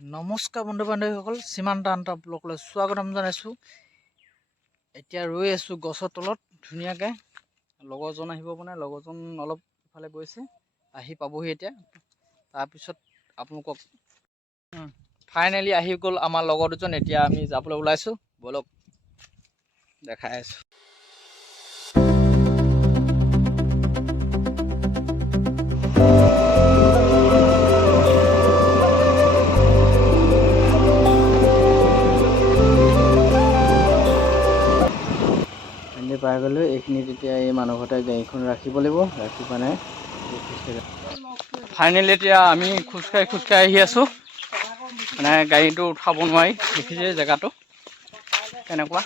নমস্কাৰ বন্ধু বান্ধৱীসকল, সীমান্ত আন্তঃ ব্লকলৈ স্বাগতম জনাইছোঁ। এতিয়া ৰৈ আছোঁ গছৰ তলত ধুনীয়াকৈ। লগৰজন আহিব মানে, লগৰজন অলপ ইফালে গৈছে, আহি পাবহি এতিয়া। তাৰপিছত আপোনালোকক ফাইনেলি আহি গ'ল আমাৰ লগৰ দুজন। এতিয়া আমি যাবলৈ ওলাইছোঁ, ব'লক দেখাই আছোঁ। পাই গ'লোঁ। এইখিনিত এতিয়া এই মানুহ ঘৰতে গাড়ীখন ৰাখিব লাগিব, ৰাখি পেলাই ফাইনেলি এতিয়া আমি খোজকাঢ়ি আহি আছোঁ। মানে গাড়ীটো উঠাব নোৱাৰি, দেখিছে জেগাটো কেনেকুৱা।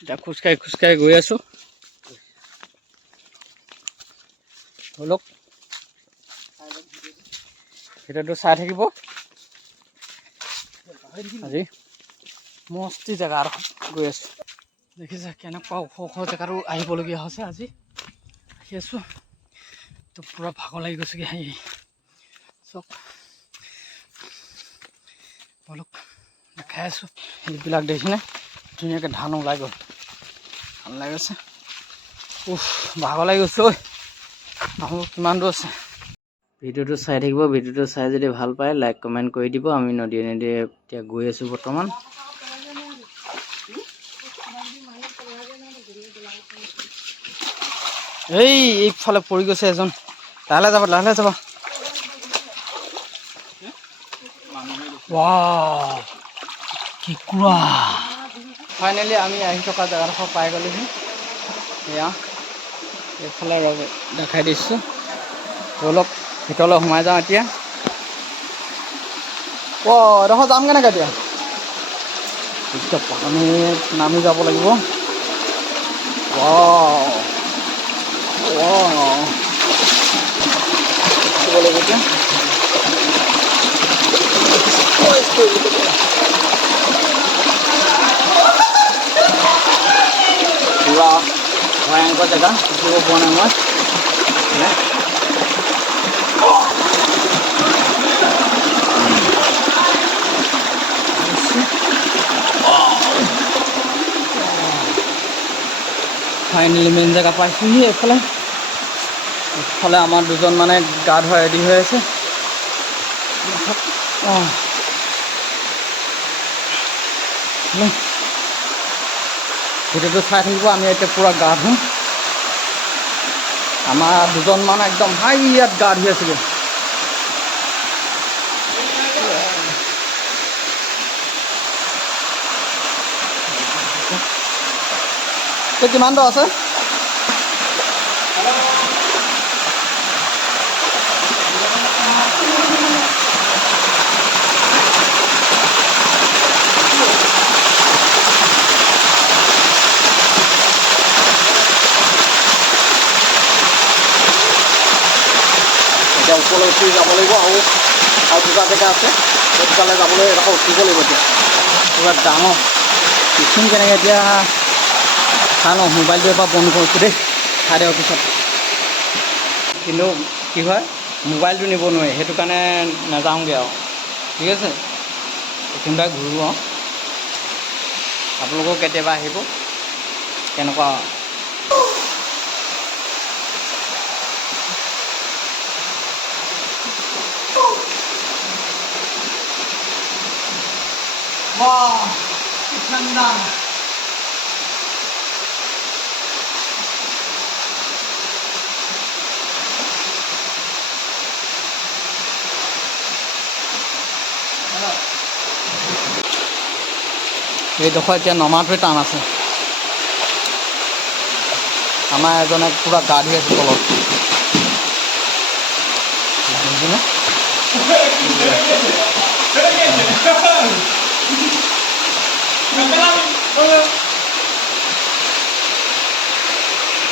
এতিয়া খোজকাঢ়ি গৈ আছোঁ। ব'লক ভিডিঅ'টো চাই থাকিব। আজি মস্তি জেগা আৰু গৈ আছোঁ। দেখিছে কেনেকুৱা ওখ জেগাটো আহিবলগীয়া হৈছে। আজি আহি আছোঁ তো পূৰা ভাগৰ লাগি গৈছেগৈ আহি চব। ব'লক দেখাই আছোঁ। এইবিলাক দেখিনে ধুনীয়াকৈ ধান ওলাই গ'ল, ধান ওলাই গৈছে। ভাগৰ লাগি গৈছে। ঐ আপোনালোক কিমান দূৰ আছে? ভিডিঅ'টো চাই থাকিব। ভিডিঅ'টো চাই যদি ভাল পায় লাইক কমেণ্ট কৰি দিব। আমি নদীয়ে এতিয়া গৈ আছোঁ বৰ্তমান। এইফালে পৰি গৈছে এজন। লাহে যাব। কেঁকুৰা। ফাইনেলি আমি আহি থকা জেগাডোখৰ পাই গ'লোহি। এয়া এইফালে দেখাই দিছোঁ। অলপ ভিতৰলৈ সোমাই যাওঁ এতিয়া। এডোখৰ যাম কেনেকৈ এতিয়া? আমি নামি যাব লাগিব। পুৰা ভয়ংকৰ জেগা, উঠিব পৰা নাই মই। ফাইনেলি মেইন জেগা পাইছোঁহি। এইফালে আমাৰ দুজন মানে গা ধোৱা ৰেডি হৈ আছে। ভিডিঅ'টো চাই থাকিব। আমি এতিয়া পূৰা গা ধুম। আমাৰ দুজন মানে একদম ইয়াত গা ধুই আছিলে। কিমান দূৰ আছে? এতিয়া ওপৰলৈ উঠি যাব লাগিব। আৰু দুটা জেগা আছে, সেই দুটালৈ যাবলৈ এডোখৰ উঠিব লাগিব। এতিয়া পূৰা ডাঙৰ দেখিম কেনেকৈ। এতিয়া চাই লওঁ, মোবাইলটো এবাৰ বন্ধ কৰিছোঁ দেই, চাই দিয়ক পিছত। কিন্তু কি হয়, মোবাইলটো নিব নোৱাৰি, সেইটো কাৰণে নাযাওঁগৈ আৰু। ঠিক আছে, এইখিনিতে ঘূৰোঁ আৰু। আপোনালোকেও কেতিয়াবা আহিব। কেনেকুৱা ঠাণ্ডা। এইডোখৰ এতিয়া নমাটোৱে টান আছে। আমাৰ এজনে পূৰা গা ধুই আছে তলত।